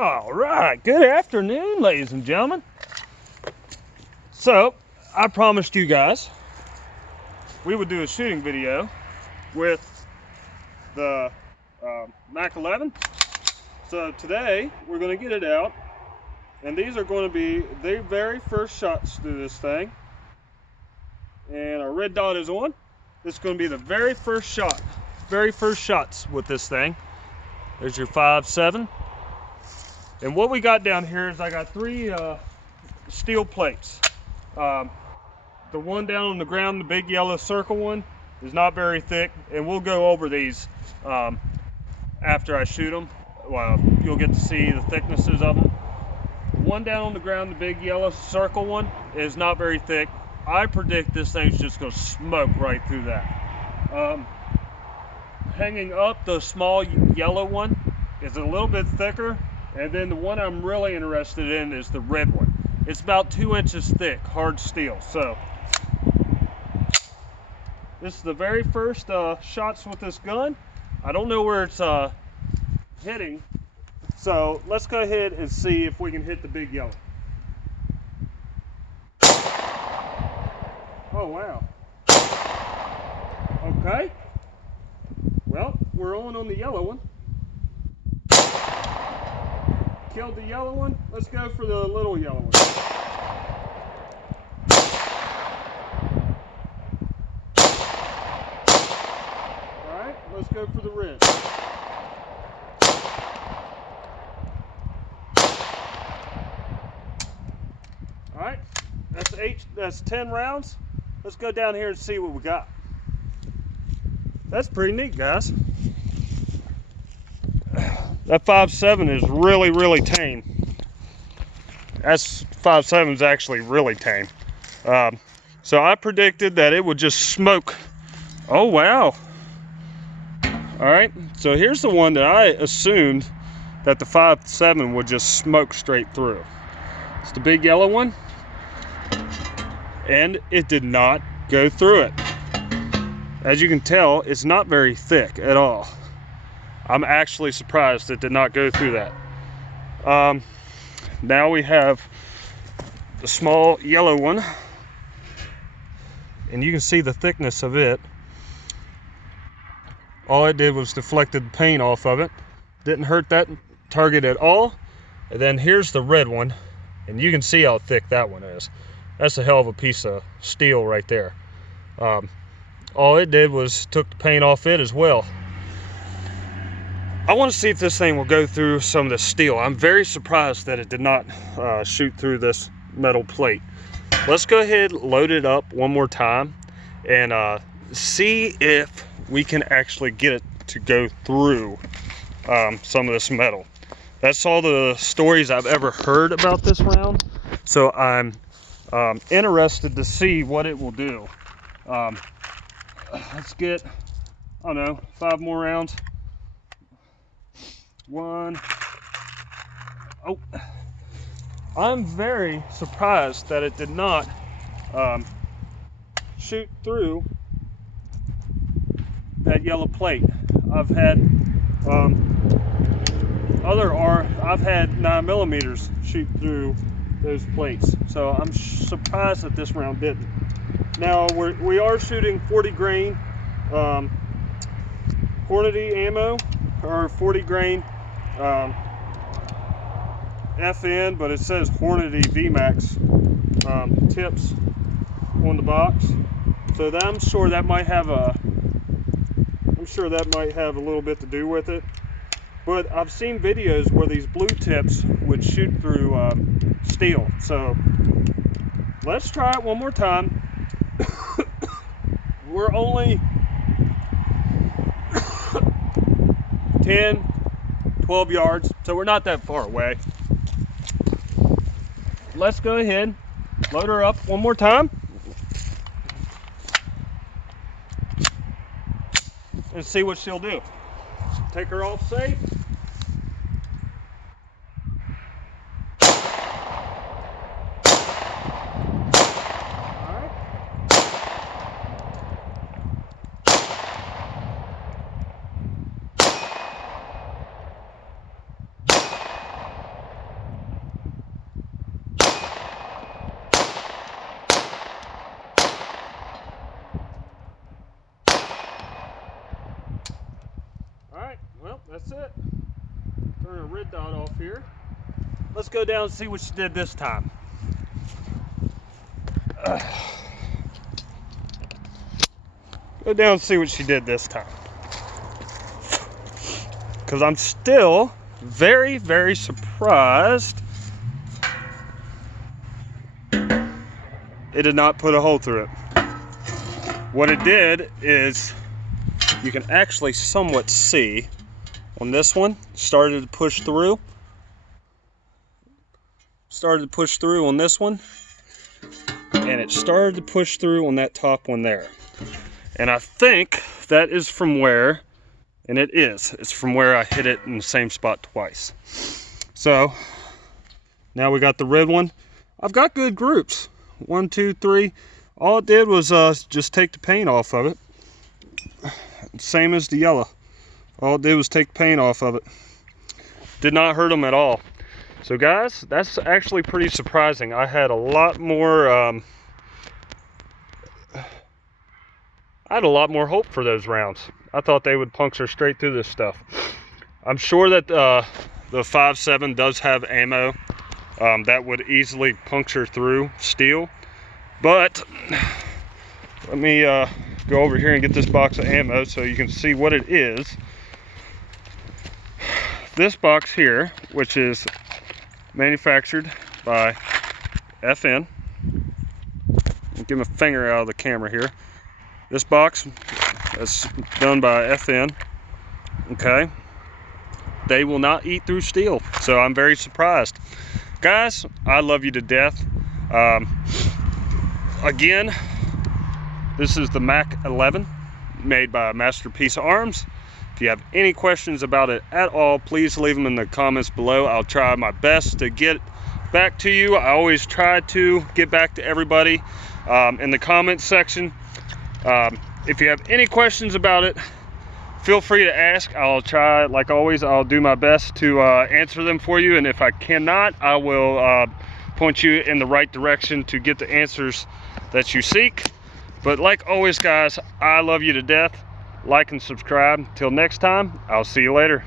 All right, good afternoon, ladies and gentlemen. So, I promised you guys we would do a shooting video with the Mac11. So today, we're going to get it out, and these are going to be the very first shots through this thing. And our red dot is on. This is going to be the very first shots with this thing. There's your 5.7. And what we got down here is I got three steel plates. The one down on the ground, the big yellow circle one, is not very thick, and we'll go over these after I shoot them. Well, you'll get to see the thicknesses of them. The one down on the ground, the big yellow circle one, is not very thick. I predict this thing's just going to smoke right through that. Hanging up, the small yellow one is a little bit thicker. And then the one I'm really interested in is the red one. It's about 2 inches thick, hard steel. So this is the very first shots with this gun. I don't know where it's hitting. So let's go ahead and see if we can hit the big yellow. Oh, wow. Okay. Well, we're on the yellow one. Killed the yellow one. Let's go for the little yellow one. Alright, let's go for the red. Alright, that's 10 rounds. Let's go down here and see what we got. That's pretty neat, guys. That 5.7 is really tame. That 5.7 is actually really tame. So I predicted that it would just smoke. Oh, wow. All right, so here's the one that I assumed that the 5.7 would just smoke straight through. It's the big yellow one. And it did not go through it. As you can tell, it's not very thick at all. I'm actually surprised it did not go through that. Now we have the small yellow one, and you can see the thickness of it. All it did was deflected the paint off of it. Didn't hurt that target at all. And then here's the red one, and you can see how thick that one is. That's a hell of a piece of steel right there. All it did was took the paint off it as well. I want to see if this thing will go through some of the steel. I'm very surprised that it did not shoot through this metal plate. Let's go ahead, load it up one more time, and see if we can actually get it to go through some of this metal. That's all the stories I've ever heard about this round, so I'm interested to see what it will do. Let's get, I don't know, 5 more rounds. One. Oh, I'm very surprised that it did not shoot through that yellow plate. I've had I've had 9mm shoot through those plates, so I'm surprised that this round didn't. Now we are shooting 40 grain Hornady ammo, or 40 grain FN, but it says Hornady VMAX tips on the box. So that, I'm sure that might have a little bit to do with it. But I've seen videos where these blue tips would shoot through steel. So let's try it one more time. We're only 10, 12 yards, so we're not that far away. Let's go ahead, load her up one more time, and see what she'll do. Take her off safe. red dot off here. Let's go down and see what she did this time. Go down and see what she did this time. Because I'm still very, very surprised it did not put a hole through it. What it did is, you can actually somewhat see on this one, started to push through. Started to push through on this one. And it started to push through on that top one there. And I think that is from where, and it is, it's from where I hit it in the same spot twice. So, now we got the red one. I've got good groups. 1, 2, 3. All it did was just take the paint off of it. Same as the yellow. All it did was take the paint off of it. Did not hurt them at all. So guys, that's actually pretty surprising. I had a lot more hope for those rounds. I thought they would puncture straight through this stuff. I'm sure that the 5.7 does have ammo that would easily puncture through steel. But let me go over here and get this box of ammo so you can see what it is. This box here, which is manufactured by FN. Get my finger out of the camera here. This box is done by FN. Okay. They will not eat through steel, so I'm very surprised. Guys, I love you to death. Again, this is the Mac11 made by Masterpiece Arms. If you have any questions about it at all, please leave them in the comments below. I'll try my best to get back to you. I always try to get back to everybody in the comments section. If you have any questions about it, feel free to ask. I'll try, like always, I'll do my best to answer them for you. And if I cannot, I will point you in the right direction to get the answers that you seek. But like always, guys, I love you to death. Like and subscribe. Till next time, I'll see you later.